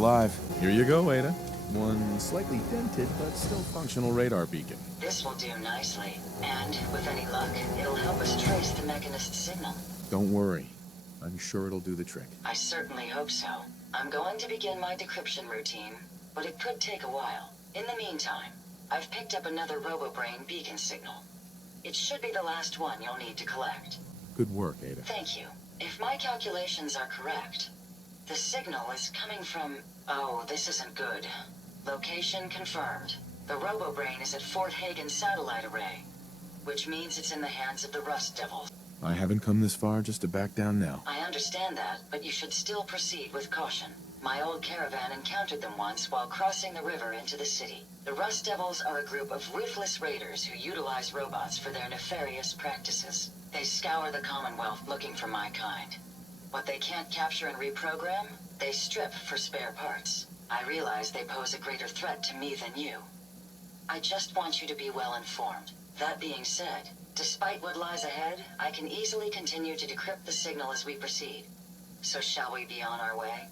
alive. Here you go, Ada. One slightly dented but still functional radar beacon. This will do nicely. And, with any luck, it'll help us trace the mechanist's signal. Don't worry. I'm sure it'll do the trick. I certainly hope so. I'm going to begin my decryption routine, but it could take a while. In the meantime, I've picked up another RoboBrain beacon signal. It should be the last one you'll need to collect. Good work, Ada. Thank you. If my calculations are correct, the signal is coming from... Oh, this isn't good. Location confirmed. The RoboBrain is at Fort Hagen Satellite Array, which means it's in the hands of the Rust Devils. I haven't come this far just to back down now. I understand that, but you should still proceed with caution. My old caravan encountered them once while crossing the river into the city. The Rust Devils are a group of ruthless raiders who utilize robots for their nefarious practices. They scour the Commonwealth looking for my kind. What they can't capture and reprogram, they strip for spare parts. I realize they pose a greater threat to me than you. I just want you to be well informed. That being said, despite what lies ahead, I can easily continue to decrypt the signal as we proceed. So shall we be on our way?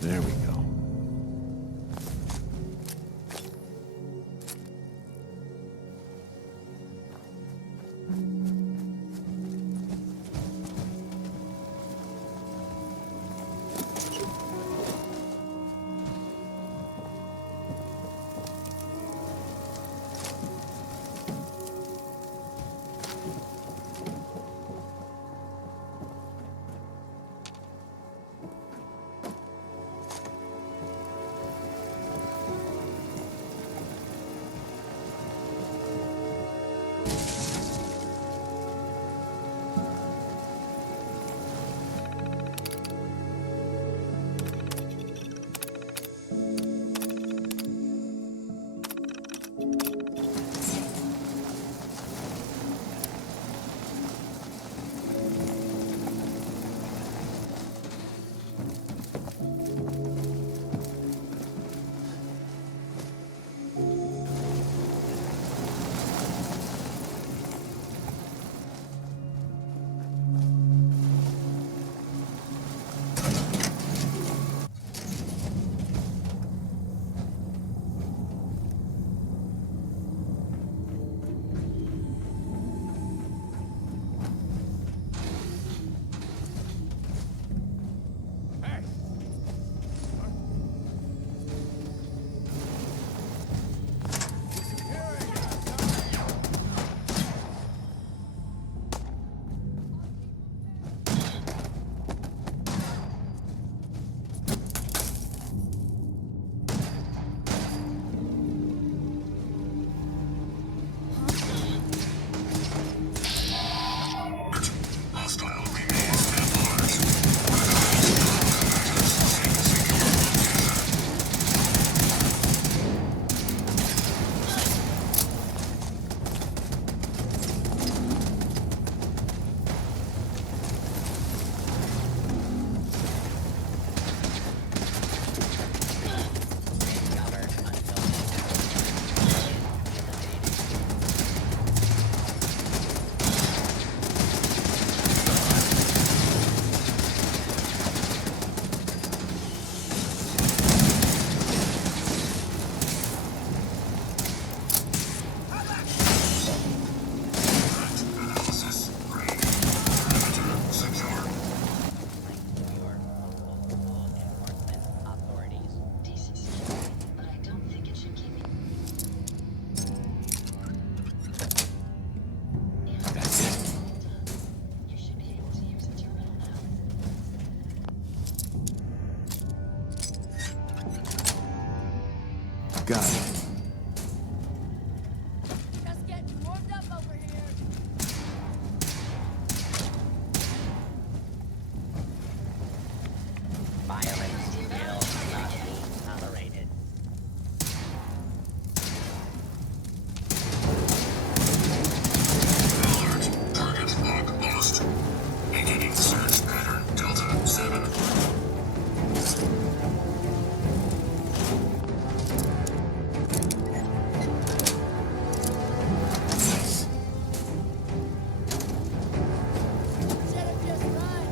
There we go. Got it. Just getting warmed up over here. Violence will not be tolerated. Alert. Target log lost. Maintaining search pattern Delta 7. Should've just run.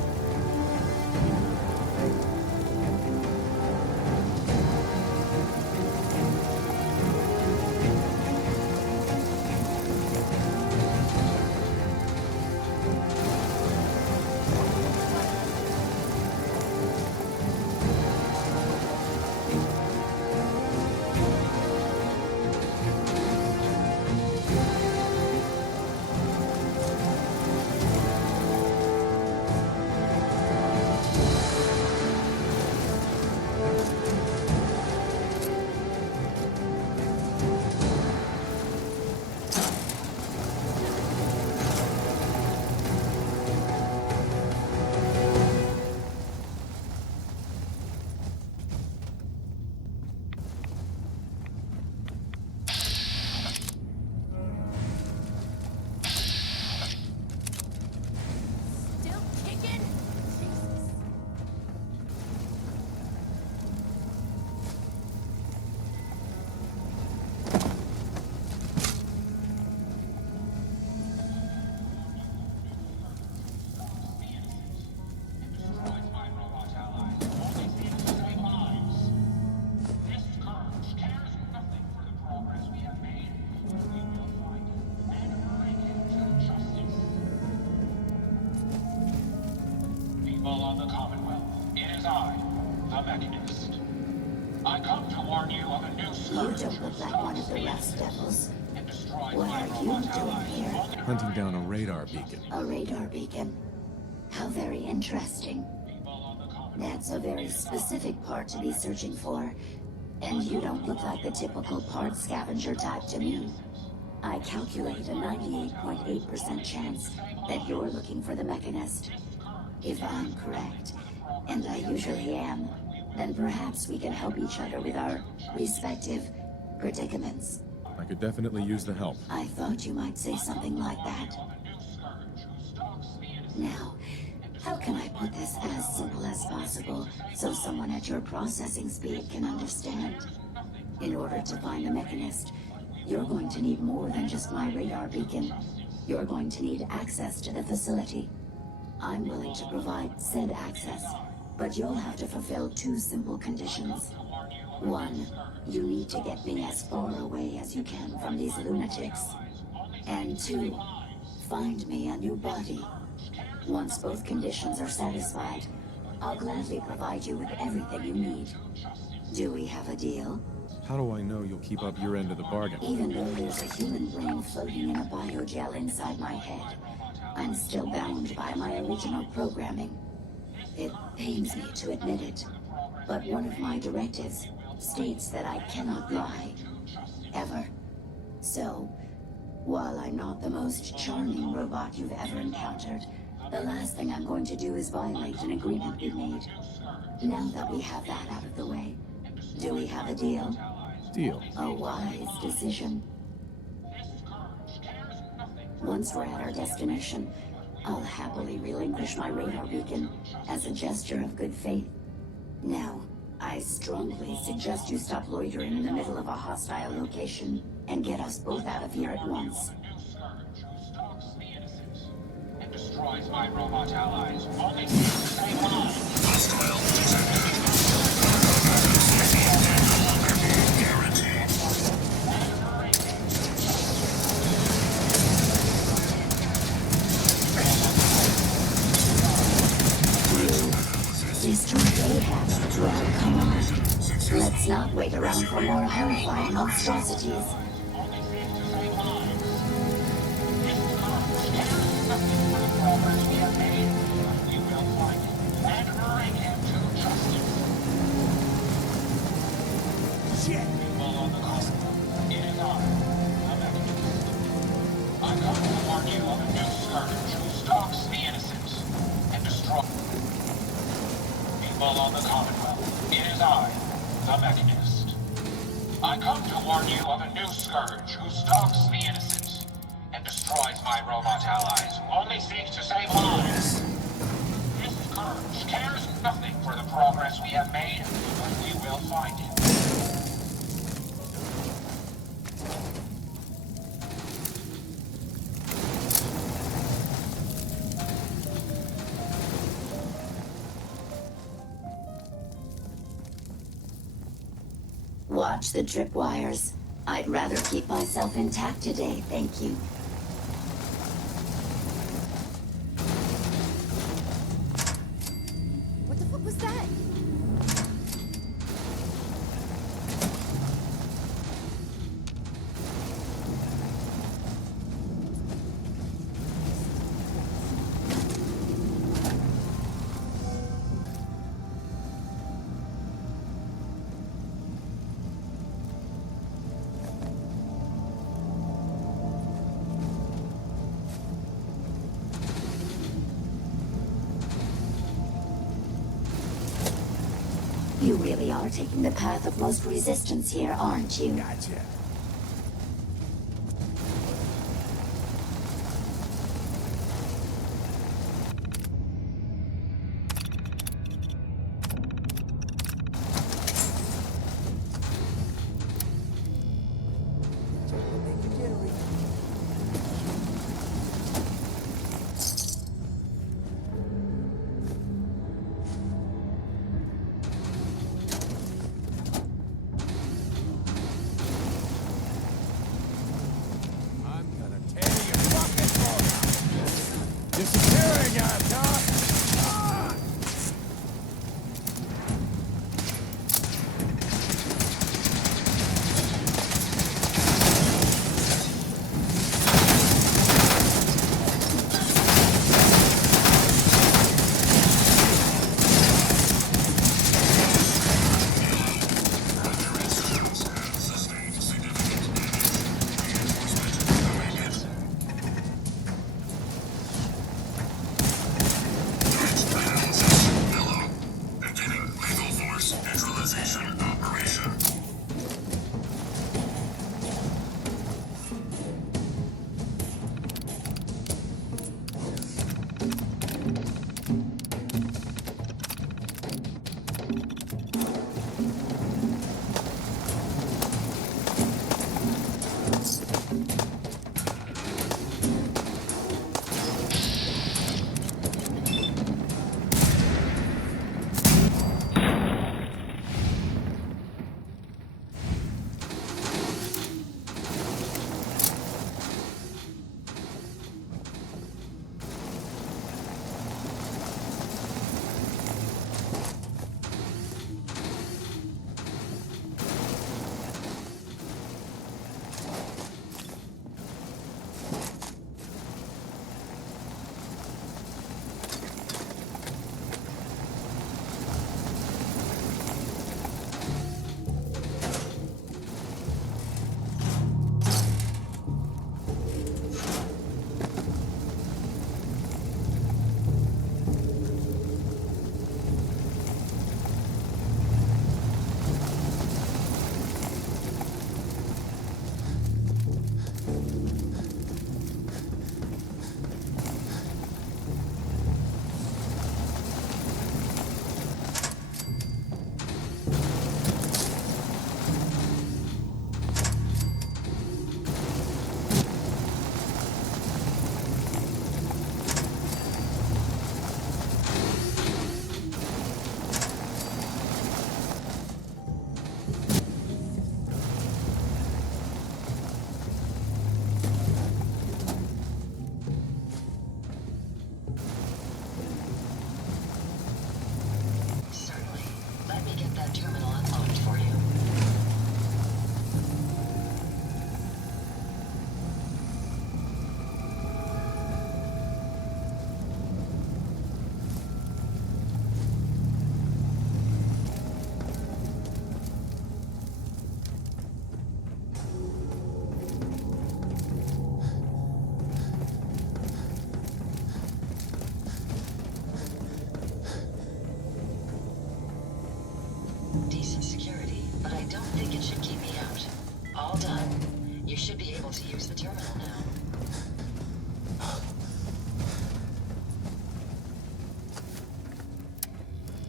Still kicking? Jesus. People of the Commonwealth, it is I, the Mechanist. I come to warn you of a new You scourge don't look like one of the Rust Devils. and destroy What my are robot you doing allies. here? Hunting down a radar beacon. A radar beacon. How very interesting. People of the Commonwealth, That's a very specific part to be searching for. And you don't look like the typical part scavenger type to me. I calculate a 98.8% chance that you're looking for the Mechanist. If I'm correct, and I usually am, then perhaps we can help each other with our respective predicaments. I could definitely use the help. I thought you might say something like that. a new scourge who stalks the innocent. Now, how can I put this as simple as possible so someone at your processing speed can understand? In order to find the Mechanist, you're going to need more than just my radar beacon. You're going to need access to the facility. I'm willing to provide said access, but you'll have to fulfill two simple conditions. One, you need to get me as far away as you can from these lunatics. And two, find me a new body. Once both conditions are satisfied, I'll gladly provide you with everything you need. Do we have a deal? How do I know you'll keep up your end of the bargain? Even though there's a human brain floating in a biogel inside my head, I'm still bound by my original programming. It pains me to admit it, but one of my directives states that I cannot lie. Ever. So, while I'm not the most charming robot you've ever encountered, the last thing I'm going to do is violate an agreement we made. Now that we have that out of the way, do we have a deal? Deal. A wise decision. Once we're at our destination, I'll happily relinquish my radar beacon as a gesture of good faith. Now, I strongly suggest you stop loitering in the middle of a hostile location and get us both out of here at once. New scourge who stalks the innocent and destroys my robot allies. Only seems to save lives. Hostile detected. Safety can no longer be guaranteed. Destroy Ahab. Well, come on. Let's not wait around for more horrifying monstrosities. Only seems to save lives. This scourge cares nothing for the progress we have made. We will find him and bring him to justice. Shit! People of the evil on the Commonwealth. It is I, the Mechanist. I come to warn you of a new scourge who stalks the innocent and destroys my robot allies who only seek to save lives. This scourge cares nothing for the progress we have made, but we will find it. Watch the tripwires. I'd rather keep myself intact today, thank you. What the fuck was that? You really are taking the path of most resistance here, aren't you? Gotcha. I'm gonna tear your fucking phone out. Disappearing out, huh? Beginning lethal force neutralization operation. Certainly. Let me get that terminal unlocked for you. don't think it should keep me out. All done. You should be able to use the terminal now.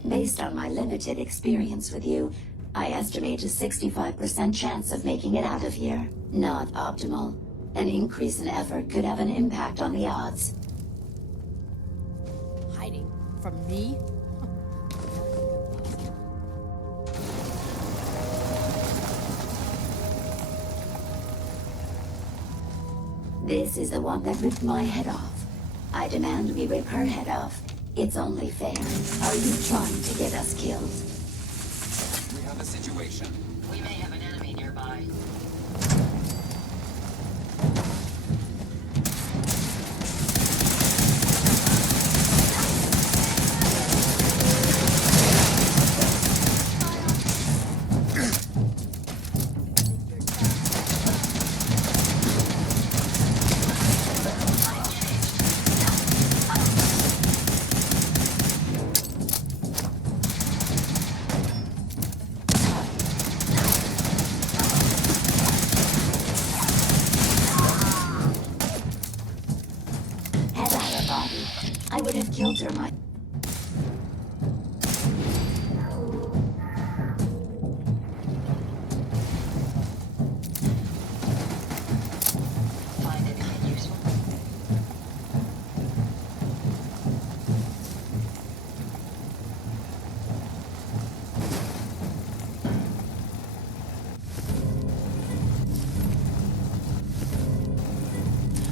Based on my limited experience with you, I estimate a 65% chance of making it out of here. Not optimal. An increase in effort could have an impact on the odds. Hiding from me? This is the one that ripped my head off. I demand we rip her head off. It's only fair. Are you trying to get us killed? We have a situation. We may have an enemy nearby. Had I a body, I would have killed her my... Find anything useful?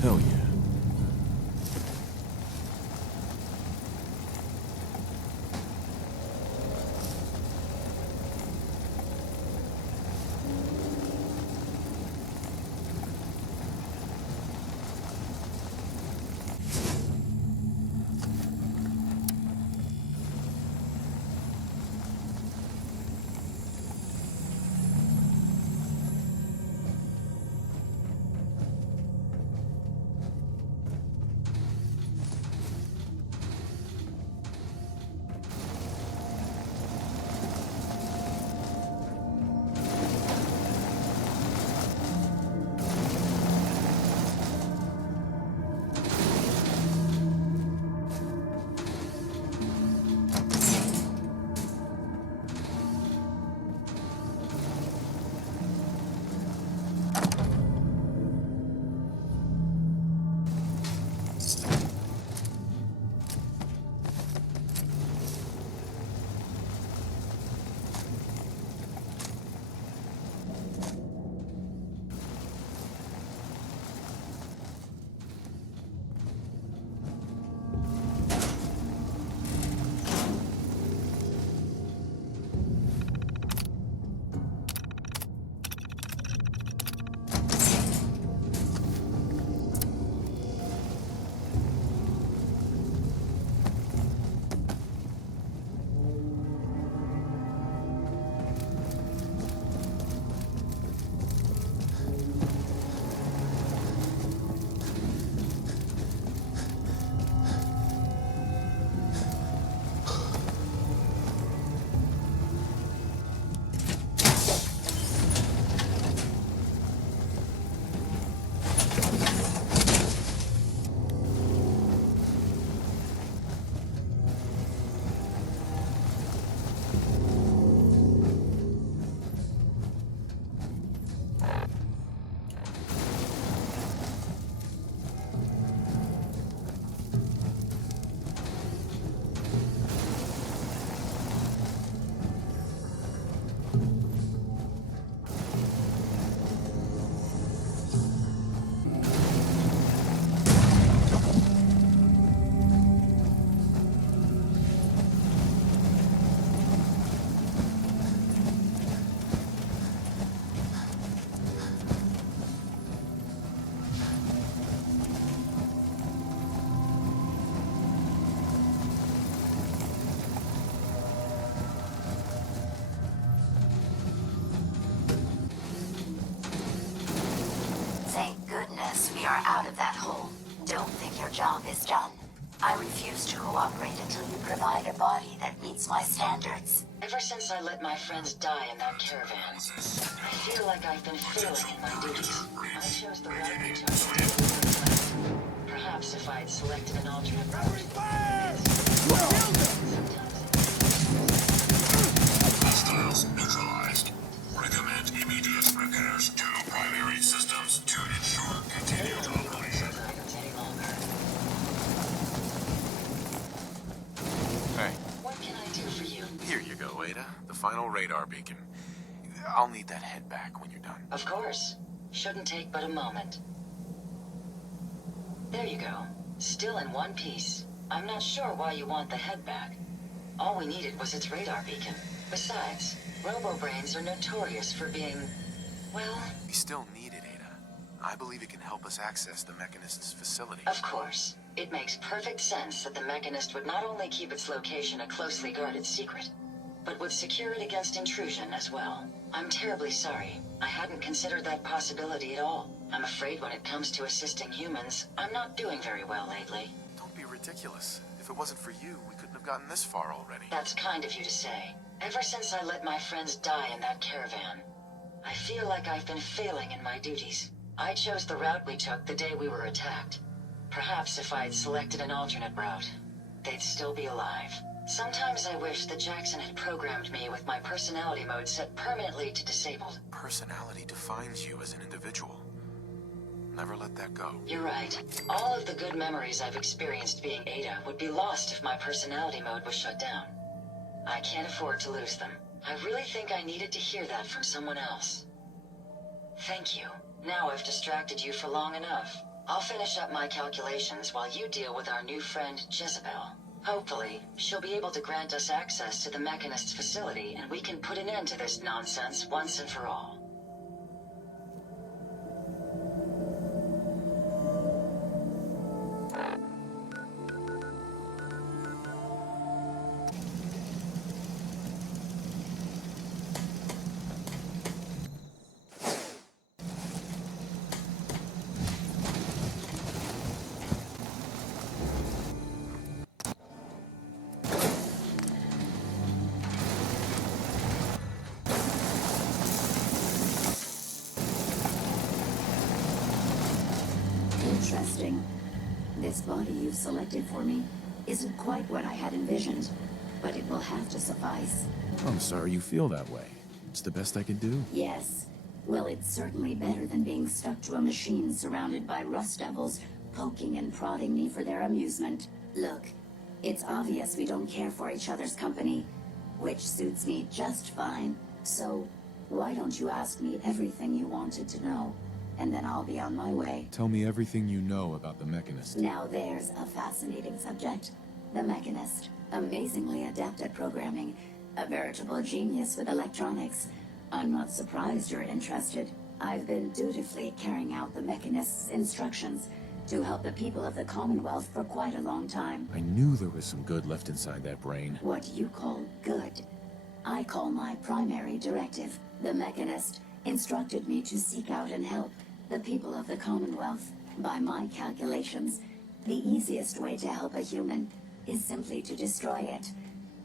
Hell yeah. provide a body that meets my standards. Ever since I let my friends die in that caravan, I feel like I've been failing in my duties. I chose the route we took to deal with what's left. Perhaps if I had selected an alternate route. Fire! Hostiles neutralized. Recommend immediate repairs to primary systems to ensure continued operation. Hey, What can I do for you? here you go, Ada. The final radar beacon. I'll need that head back when you're done. Of course. Shouldn't take but a moment. There you go. Still in one piece. I'm not sure why you want the head back. All we needed was its radar beacon. Besides, robo-brains are notorious for being, well... We still need it, Ada. I believe it can help us access the Mechanist's facility. Of course. It makes perfect sense that the Mechanist would not only keep its location a closely guarded secret, but would secure it against intrusion as well. I'm terribly sorry. I hadn't considered that possibility at all. I'm afraid when it comes to assisting humans, I'm not doing very well lately. Don't be ridiculous. If it wasn't for you, we couldn't have gotten this far already. That's kind of you to say. Ever since I let my friends die in that caravan, I feel like I've been failing in my duties. I chose the route we took the day we were attacked. Perhaps if I had selected an alternate route, they'd still be alive. Sometimes I wish that Jackson had programmed me with my personality mode set permanently to disabled. Personality defines you as an individual. Never let that go. You're right. All of the good memories I've experienced being Ada would be lost if my personality mode was shut down. I can't afford to lose them. I really think I needed to hear that from someone else. Thank you. Now I've distracted you for long enough. I'll finish up my calculations while you deal with our new friend, Jezebel. Hopefully, she'll be able to grant us access to the Mechanist's facility, and we can put an end to this nonsense once and for all. Interesting. This body you've selected for me isn't quite what I had envisioned, but it will have to suffice. I'm sorry you feel that way. It's the best I can do. Yes. Well, it's certainly better than being stuck to a machine surrounded by rust devils poking and prodding me for their amusement. Look, it's obvious we don't care for each other's company, which suits me just fine. So, why don't you ask me everything you wanted to know, and then I'll be on my way. Tell me everything you know about the Mechanist. Now there's a fascinating subject. The Mechanist, amazingly adept at programming, a veritable genius with electronics. I'm not surprised you're interested. I've been dutifully carrying out the Mechanist's instructions to help the people of the Commonwealth for quite a long time. I knew there was some good left inside that brain. What you call good, I call my primary directive. The Mechanist instructed me to seek out and help the people of the Commonwealth. By my calculations, the easiest way to help a human is simply to destroy it.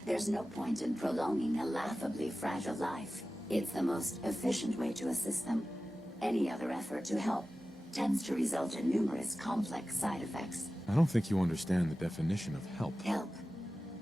There's no point in prolonging a laughably fragile life. It's the most efficient way to assist them. Any other effort to help tends to result in numerous complex side effects. I don't think you understand the definition of help. Help.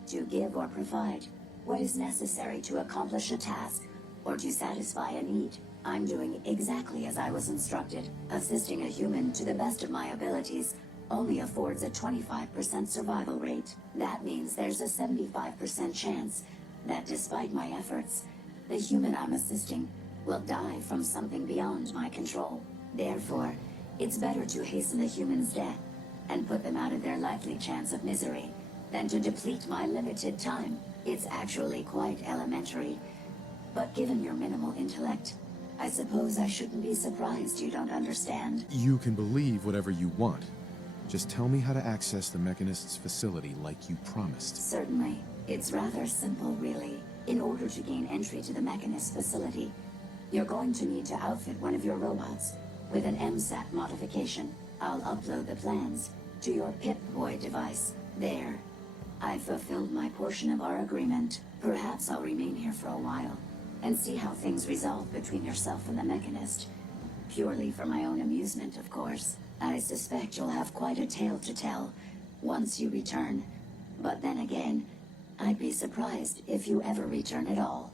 To give or provide what is necessary to accomplish a task or to satisfy a need. I'm doing exactly as I was instructed. Assisting a human to the best of my abilities only affords a 25% survival rate. That means there's a 75% chance that despite my efforts, the human I'm assisting will die from something beyond my control. Therefore, it's better to hasten the human's death and put them out of their likely chance of misery than to deplete my limited time. It's actually quite elementary, but given your minimal intellect, I suppose I shouldn't be surprised you don't understand. You can believe whatever you want. Just tell me how to access the Mechanist's facility like you promised. Certainly. It's rather simple, really. In order to gain entry to the Mechanist facility, you're going to need to outfit one of your robots with an MSAT modification. I'll upload the plans to your Pip-Boy device. There. I've fulfilled my portion of our agreement. Perhaps I'll remain here for a while and see how things resolve between yourself and the Mechanist. Purely for my own amusement, of course. I suspect you'll have quite a tale to tell once you return. But then again, I'd be surprised if you ever return at all.